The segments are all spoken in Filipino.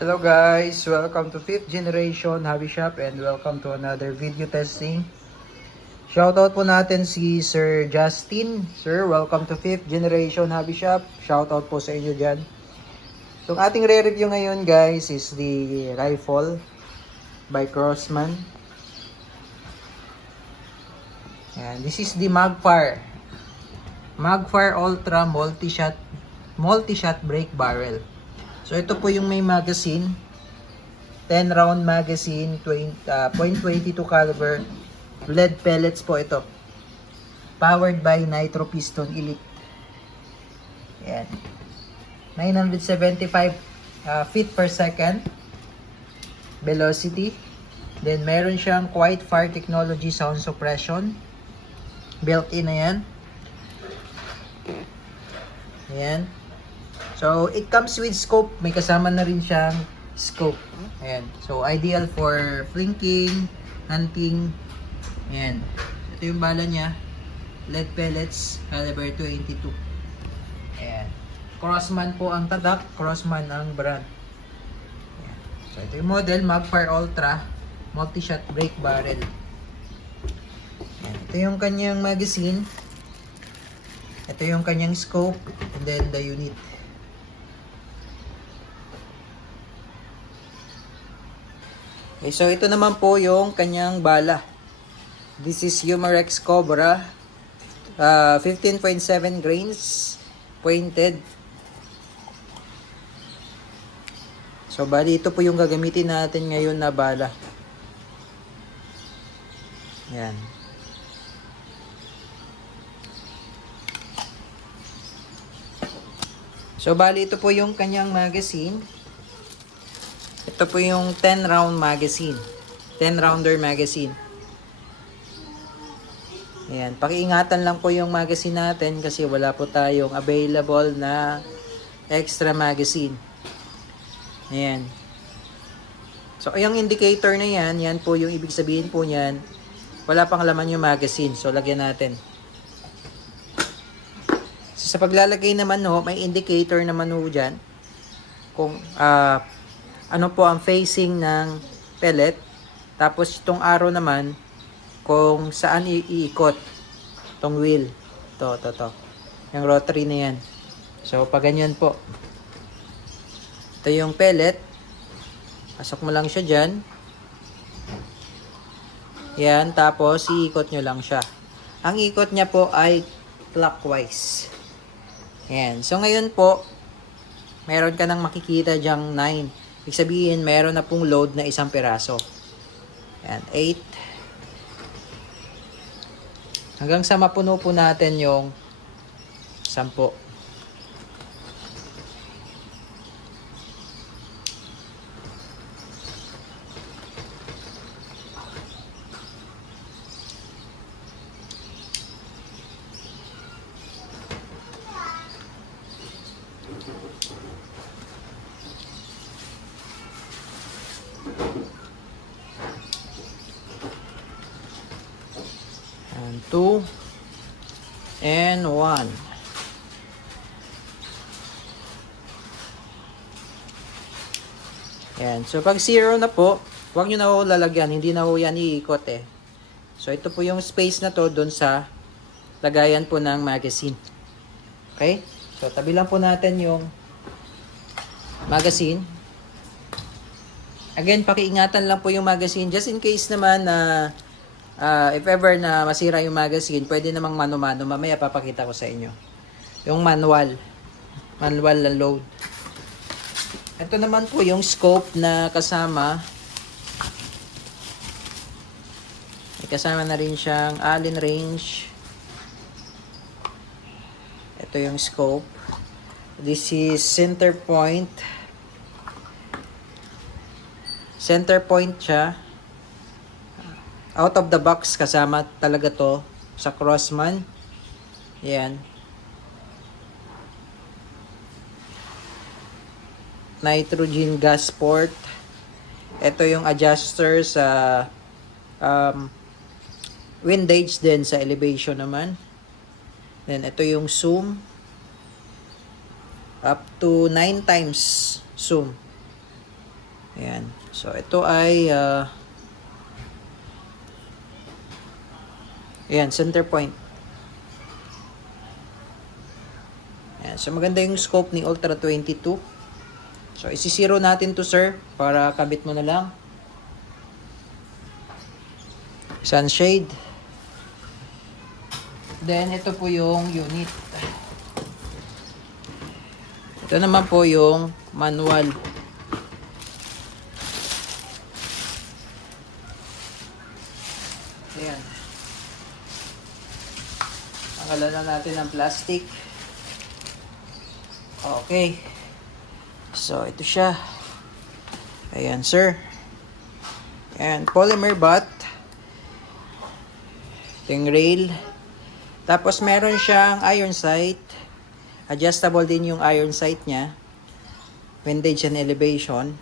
Hello guys, welcome to 5th generation Hobby Shop and welcome to another video testing. Shoutout po natin si Sir Justin. Sir, welcome to 5th generation Hobby Shop. Shoutout po sa inyo dyan. So ating re-review ngayon guys is the rifle by Crossman. And this is the Magfire Ultra multi-shot break barrel. So ito po yung may magazine, 10 round magazine, .22 caliber, lead pellets po ito. Powered by Nitro Piston Elite. Yan. 975 feet per second velocity. Then meron siyang Quiet Fire Technology sound suppression. Built-in na yan. Ayan. So, it comes with scope. May kasama na rin siyang scope. Ayan. So, ideal for flinking, hunting. Ayan. Ito yung bala niya. Lead pellets, caliber 22. Ayan. Crossman po ang tatak. Crossman ang brand. Ayan. So, ito yung model. Magfire Ultra. Multi-shot break barrel. Ayan. Ito yung kanyang magazine. Ito yung kanyang scope. And then the unit. Okay, so ito naman po yung kanyang bala. This is Umarex Cobra. 15.7 grains. Pointed. So, bali ito po yung gagamitin natin ngayon na bala. Yan. So, bali ito po yung kanyang magazine. Ito po yung 10 round magazine. 10 rounder magazine. Ayan. Pakiingatan lang po yung magazine natin kasi wala po tayong available na extra magazine. Ayan. So, yung indicator na yan, yan po yung ibig sabihin po niyan. Wala pang laman yung magazine. So, lagyan natin. So, sa paglalagay naman ho, may indicator naman ho dyan. Kung, ano po ang facing ng pellet. Tapos itong arrow naman kung saan iikot itong wheel. Ito. Yung rotary na yan. So, pag ganyan po. Ito yung pellet. Pasok mo lang siya dyan. Yan. Tapos, iikot nyo lang siya. Ang ikot niya po ay clockwise. Yan. So, ngayon po, meron ka nang makikita dyang 9. Ibig sabihin, meron na pong load na isang piraso. Ayan, 8. Hanggang sa mapuno po natin yung 10. And 2 and 1. Yan. So, pag 0 na po, huwag nyo na ho lalagyan. Hindi na ho yan iikot eh. So, ito po yung space na to dun sa lagayan po ng magazine. Okay? So, tabi lang po natin yung magazine. Again, pakiingatan lang po yung magazine. Just in case naman na if ever na masira yung magazine, pwede namang mano-mano. Mamaya papakita ko sa inyo. Yung manual na load. Ito naman po yung scope na kasama. May kasama na rin siyang Allen range. Ito yung scope. This is center point. Center point siya. Out of the box kasama talaga to sa Crossman. Yan. Nitrogen gas port. Ito yung adjuster sa windage din sa elevation naman. Then ito yung zoom. Up to 9 times zoom. Ayan. So, ito ay ayan, center point. Ayan. So, maganda yung scope ni Ultra 22. So, isi-zero natin to, sir, para kabit mo na lang. Sunshade. Then, ito po yung unit. Ito naman po yung manual. Ayan. Tanggalan na natin ang plastic. Okay. So, ito siya. Ayan, sir. Ayan, polymer butt. Ito yung rail. Tapos, meron siyang iron sight. Adjustable din yung iron sight niya. Windage and elevation.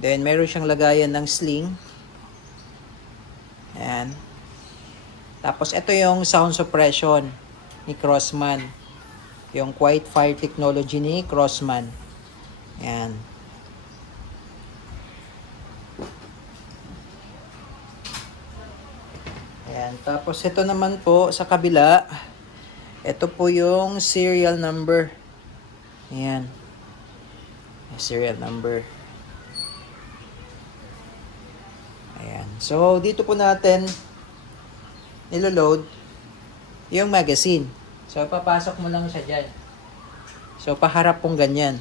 Then, meron siyang lagayan ng sling. Ayan. Tapos, ito yung sound suppression ni Crossman. Yung Quiet Fire technology ni Crossman. Ayan. Ayan. Tapos, ito naman po sa kabila. Ito po yung serial number. Ayan. Serial number. Ayan. So, dito po natin niloload yung magazine. So, papasok mo lang siya dyan. So, paharap pong ganyan.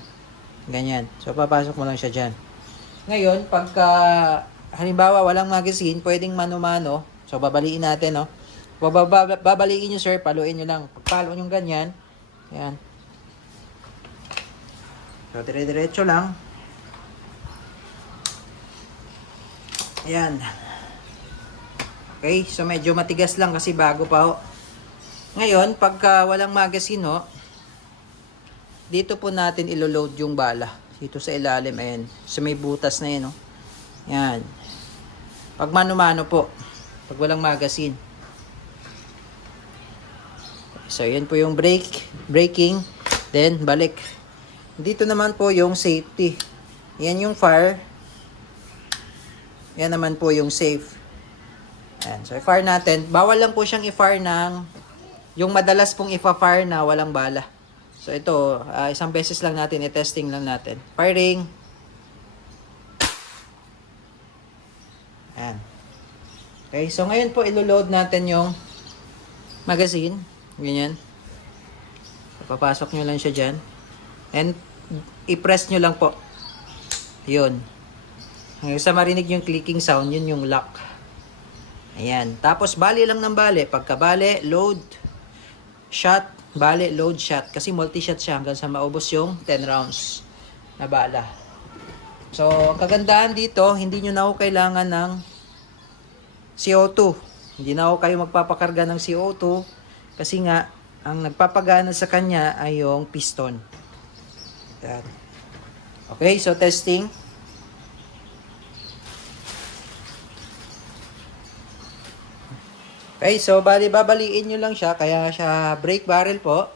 Ganyan. So, papasok mo lang siya dyan. Ngayon, pagka halimbawa walang magazine, pwedeng mano-mano. So, babaliin natin, no? Babaliin nyo, sir. Paluin nyo lang. Pagpalo nyo ganyan. Ayan. So, dire-diretso lang. Ayan. Okay. So, medyo matigas lang kasi bago pa ho. Ngayon, pagka walang magazine, ho, dito po natin ilo-load yung bala. Dito sa ilalim, ayan. So, may butas na yan, ho. Ayan. Pag mano-mano po. Pag walang magazine. So, yan po yung braking. Then, balik. Dito naman po yung safety. Yan yung fire. Yan naman po yung safe. Ayan. So, i-fire natin. Bawal lang po siyang i-fire ng yung madalas pong i-fire na walang bala. So, ito, isang beses lang natin, i-testing lang natin. Firing. Ayan. Okay, so ngayon po, ilo-load natin yung magazine. Ganyan. So, papasok nyo lang siya dyan. And, i-press nyo lang po. Yun. Ngayon, sa marinig yung clicking sound, yun yung lock. Ayan. Tapos, bali lang ng bali. Pagka bali, load, shot, bali, load, shot. Kasi multi-shot siya hanggang sa maubos yung 10 rounds na bala. So, kagandahan dito, hindi nyo na ako kailangan ng CO2. Hindi na ako kayo magpapakarga ng CO2 kasi nga, ang nagpapagana sa kanya ay yung piston. Yan. Okay, so testing. Okay, so babaliin nyo lang siya, kaya siya brake barrel po.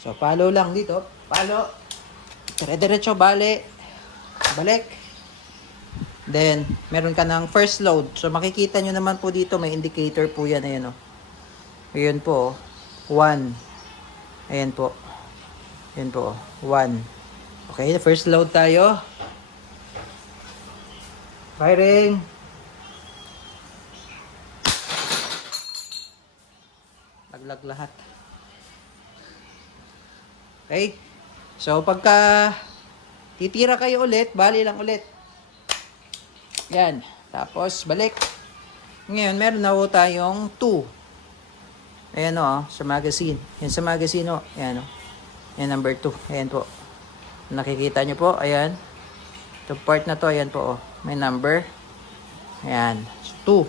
So, follow lang dito. Follow. Dire-diretso, balik. Then, meron ka ng first load. So, makikita nyo naman po dito, may indicator po yan. Ayan o. Ayan po. 1. Ayan po. Ayan po. 1. Okay, first load tayo. Firing. Laglag lahat. Okay. So, pagka titira kayo ulit, bali lang ulit. Yan. Tapos, balik. Ngayon, meron na po tayong 2. Ayan o, sa magazine. Yan sa magazine o. Ayan o. Yan, number 2. Ayan po. Nakikita nyo po. Ayan. Itong part na to, ayan po o. May number. Ayan. 2.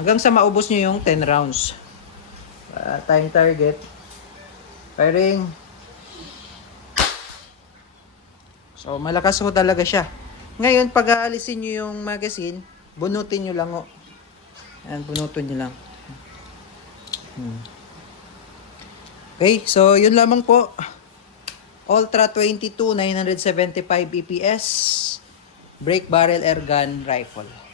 Hanggang sa maubos nyo yung 10 rounds. Time target. Firing. So, malakas ho talaga siya. Ngayon, pag aalisin nyo yung magazine, bunutin nyo lang ho. Ayan, bunutin nyo lang. Okay, so yun lamang po. Ultra 22, 975 EPS. break barrel air gun rifle.